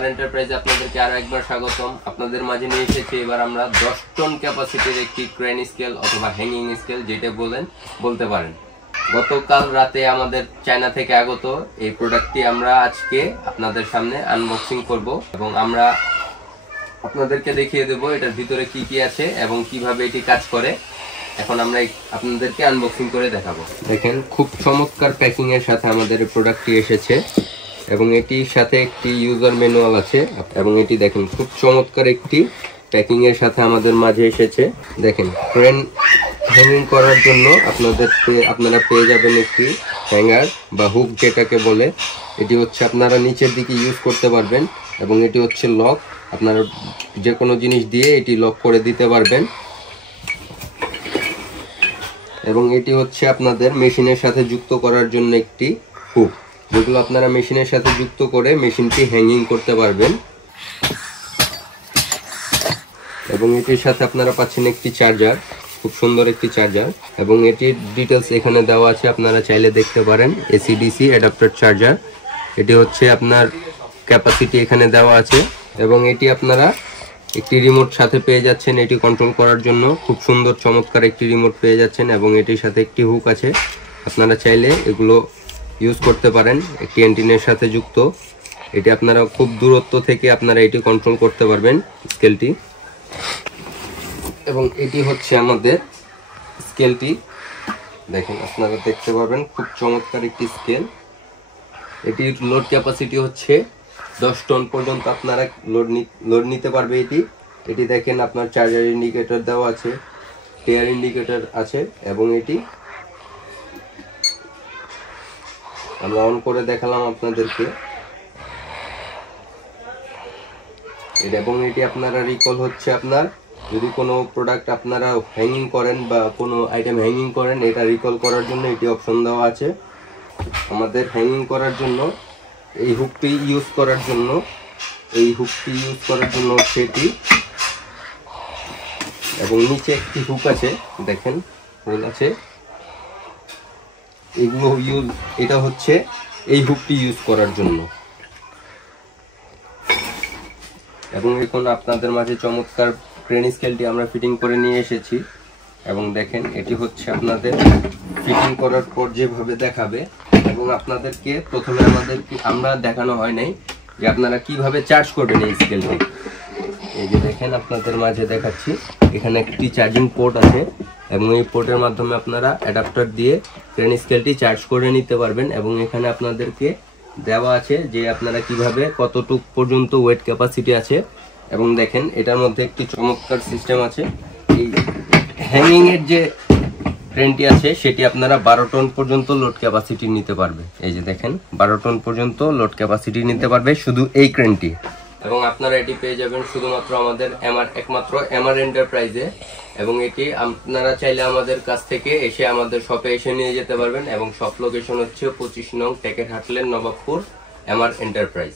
MR এন্টারপ্রাইজে আপনাদেরকে আরো একবার স্বাগতম। আপনাদের মাঝে নিয়ে এসেছি এবার আমরা 10 টন ক্যাপাসিটির একটি ক্রেন স্কেল অথবা হ্যাঙ্গিং স্কেল যেটা বলতে পারেন। গতকাল রাতে আমাদের চায়না থেকে আগত এই প্রোডাক্টটি আমরা আজকে আপনাদের সামনে আনবক্সিং করব এবং আমরা আপনাদেরকে দেখিয়ে দেব এটার ভিতরে কি কি আছে এবং কিভাবে এটি কাজ করে। এখন আমরা আপনাদেরকে আনবক্সিং করে দেখাবো। দেখেন খুব চমৎকার প্যাকিং এর সাথে আমাদের এই প্রোডাক্টটি এসেছে এবং এটির সাথে একটি ইউজার ম্যানুয়াল আছে এবং এটি দেখেন খুব চমৎকার একটি প্যাকিং এর সাথে আমাদের মাঝে এসেছে। দেখেন ক্রেন হ্যাঙ্গিং করার জন্য আপনারা পেয়ে যাবেন একটি হ্যাঙ্গার বা হুক যেটাকে বলে। এটি হচ্ছে আপনারা নিচের দিকে ইউজ করতে পারবেন এবং এটি হচ্ছে লক, আপনারা যে কোনো জিনিস দিয়ে এটি লক করে দিতে পারবেন। এবং এটি হচ্ছে আপনাদের মেশিনের সাথে যুক্ত করার জন্য একটি হুক, যেগুলো আপনারা মেশিনের সাথে যুক্ত করে মেশিনটি হ্যাঙ্গিং করতে পারবেন। এবং এটির সাথে আপনারা পাচ্ছেন একটি চার্জার, খুব সুন্দর একটি চার্জার এবং এটির ডিটেলস এখানে দেওয়া আছে, আপনারা চাইলে দেখতে পারেন। এসি-ডিসি অ্যাডাপ্টার চার্জার, এটি হচ্ছে আপনার ক্যাপাসিটি এখানে দেওয়া আছে এবং এটি আপনারা একটি রিমোট সাথে পেয়ে যাচ্ছেন এটি কন্ট্রোল করার জন্য। খুব সুন্দর চমৎকার একটি রিমোট পেয়ে যাচ্ছেন এবং এটির সাথে একটি হুক আছে, আপনারা চাইলে এগুলো ইউজ করতে পারেন। একটি অ্যান্টিনার সাথে যুক্ত, এটি আপনারা খুব দূরত্ব থেকে আপনারা এটি কন্ট্রোল করতে পারবেন স্কেলটি। এবং এটি হচ্ছে আমাদের স্কেলটি, দেখেন আপনারা দেখতে পারবেন খুব চমৎকার একটি স্কেল। এটির লোড ক্যাপাসিটি হচ্ছে 10 টন পর্যন্ত আপনারা লোড নিতে পারবে এটি দেখেন আপনার চার্জার ইন্ডিকেটর দেওয়া আছে, টেয়ার ইন্ডিকেটর আছে এবং এটি আমরা অন করে দেখালাম আপনাদেরকে। এবং এটি আপনারা রিকল হচ্ছে, আপনার যদি কোনো প্রোডাক্ট আপনারা হ্যাঙ্গিং করেন বা কোনো আইটেম হ্যাঙ্গিং করেন, এটা রিকল করার জন্য এটি অপশন দেওয়া আছে। আমাদের হ্যাঙ্গিং করার জন্য এই হুকটি ইউজ করার জন্য সেটি এবং নিচে একটি হুক আছে, দেখেন হোল আছে, এগুলো এটা হচ্ছে এই হুকটি ইউজ করার জন্য। এবং এখন আপনাদের মাঝে চমৎকার ক্রেন স্কেলটি আমরা ফিটিং করে নিয়ে এসেছি এবং দেখেন এটি হচ্ছে আপনাদের ফিটিং করার পর যেভাবে দেখাবে। এবং আপনাদেরকে প্রথমে আমরা দেখানো হয় নাই যে আপনারা কিভাবে চার্জ করবেন এই স্কেলটি। এই যে দেখেন আপনাদের মাঝে দেখাচ্ছি, এখানে একটি চার্জিং পোর্ট আছে এবং এই পোর্টের মাধ্যমে আপনারা অ্যাডাপ্টার দিয়ে ক্রেন স্কেলটি চার্জ করে নিতে পারবেন। এবং এখানে আপনাদেরকে দেওয়া আছে যে আপনারা কিভাবে কতটুকু পর্যন্ত ওয়েট ক্যাপাসিটি আছে। এবং দেখেন এটার মধ্যে একটি চমৎকার সিস্টেম আছে, এই হ্যাঙ্গিং এর যে ক্রেনটি আছে সেটি আপনারা 12 টন পর্যন্ত লোড ক্যাপাসিটি নিতে পারবে। এই যে দেখেন 12 টন পর্যন্ত লোড ক্যাপাসিটি নিতে পারবে শুধু এই ক্রেনটি। এবং আপনারা এটি পেয়ে যাবেন শুধুমাত্র আমাদের একমাত্র এমআর এন্টারপ্রাইজে। এবং এটি আপনারা চাইলে আমাদের কাছ থেকে এসে আমাদের শপে এসে নিয়ে যেতে পারবেন। এবং শপ লোকেশন হচ্ছে 25 নং টেকের হাটলেন, নবাবপুর, এমআর এন্টারপ্রাইজ।